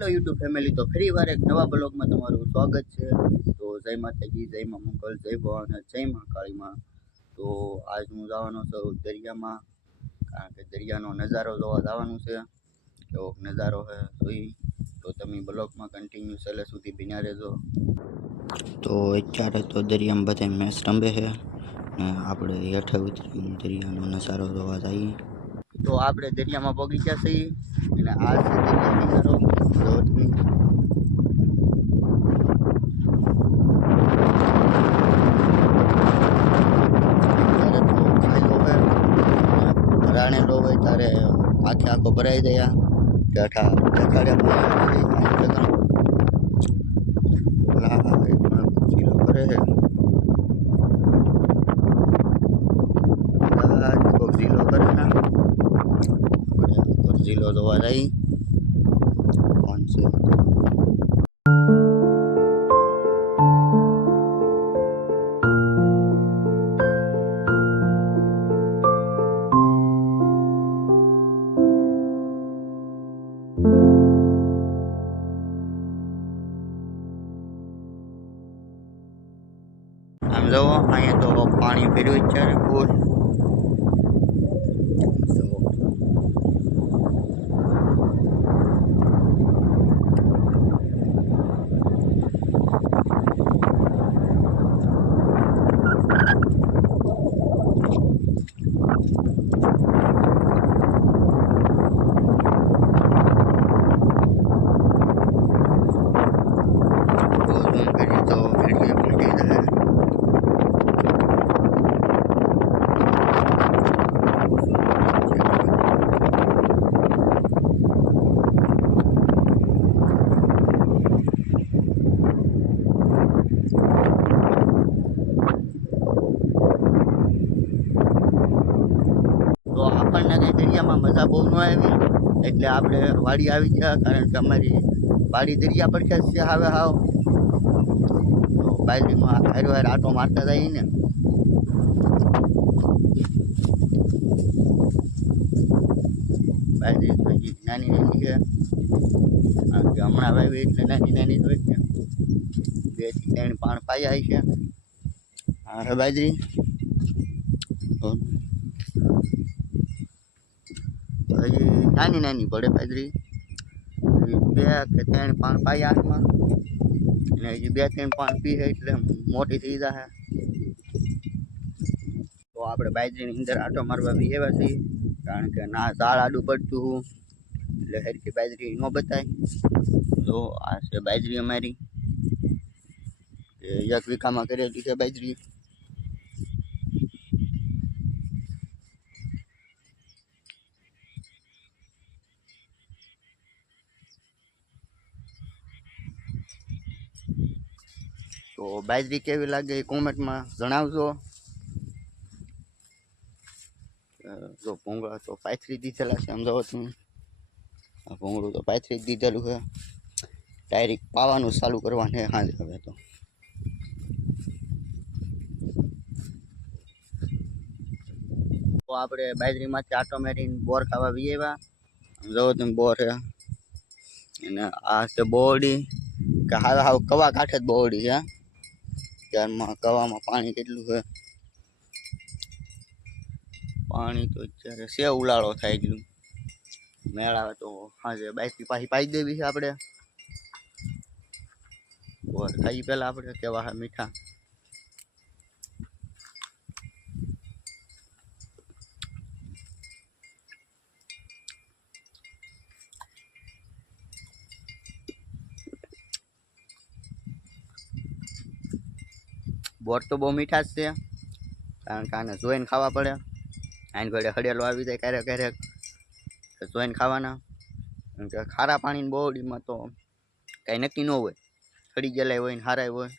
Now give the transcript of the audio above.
Hello YouTube family, તો ફરી વાર એક નવા બ્લોગમાં તમારું સ્વાગત છે। તો જય માતાજી, જય મા મંગલ, જય ભવાની, જય મા કાળીમાં। તો આજ હું જવાનો છું દરિયામાં, કારણ કે દરિયાનો નજારો જોવા જવાનું છે। એવો નજારો છે જોઈ તો તમે બ્લોગમાં કન્ટિન્યુ છેલ્લે સુધી બન્યા રહેજો। તો અત્યારે તો દરિયામાં બધા મેચ રમે છે ને આપણે હેઠે ઉતરી દરિયાનો નજારો જોવા જઈએ। તો આપણે દરિયામાં પગી ગયા છીએ અને આ છે દરિયાનો નજારો। રાણે લો હોય ત્યારે આખે આખો ભરાઈ ગયા ઠા જીલો જોવા જઈ કોણ છે। આમ જોવો અહીંયા તો પાણી ભર્યું છે ફૂલ। તો આપણને કઈ દરિયામાં મજા બહુ ન આવી એટલે આપણે વાડી આવી ગયા, કારણ કે અમારી વાડી દરિયા પર છે હવે હાવ। તો બાજરીમાં હારો હાર આટો મારતા જઈએ ને। બાજરી તો હજી નાની નાની છે, કારણ કે હમણાં વાવી એટલે નાની નાની હોય છે। 2 થી 3 પાણ પાયા છે આ બાજરી। હજી નાની નાની પડે બાજરી, 2 કે 3 પાણ પાયા હાથમાં અને હજી 2-3 પાણ પીએ એટલે મોટી થઈ જશે। તો આપણે બાજરીની અંદર આટો મારવા બી આવ્યા છીએ, કારણ કે ના ઝાડ આડું પડતું એટલે હરખી બાજરી ન બતાય। તો આ છે બાજરી અમારી, 1 વીઘામાં કરેલી છે બાજરી। તો બાજરી કેવી લાગે એ કોમેન્ટમાં જણાવજો। જો ભૂંગળા તો પાથરી દીધેલા છે, સમજાવો તમે આ ભૂંગળું તો પાથરી જ દીધેલું છે, ડાયરેક્ટ પાવાનું ચાલુ કરવાનું છે હાંજ હવે તો। તો આપણે બાજરીમાંથી આટો મારીને બોર ખાવા વી આવ્યા। સમજાવો તમે બોર છે અને આ છે બોરડી, કે હાવ હાવ કવા કાંઠે જ બોરડી છે। ત્યારમાં કવામાં પાણી કેટલું છે, પાણી તો અત્યારે છે ઉલાળો થાય ગયું। મેળા તો હાજે બાઈકની પાછી પાઈ દેવી છે આપણે। બોર ખાઈ પેલા આપણે કેવા હા મીઠા। બોર તો બહુ મીઠા જ છે, કારણ કે આને જોઈને ખાવા પડે। આને ઘડે હળેલો આવી જાય ક્યારેક ક્યારેક જોઈને ખાવાના, કારણ કે ખારા પાણીની બોરડીમાં તો કાંઈ નક્કી ન હોય, ખડી ગયેલા હોય ને હારા હોય।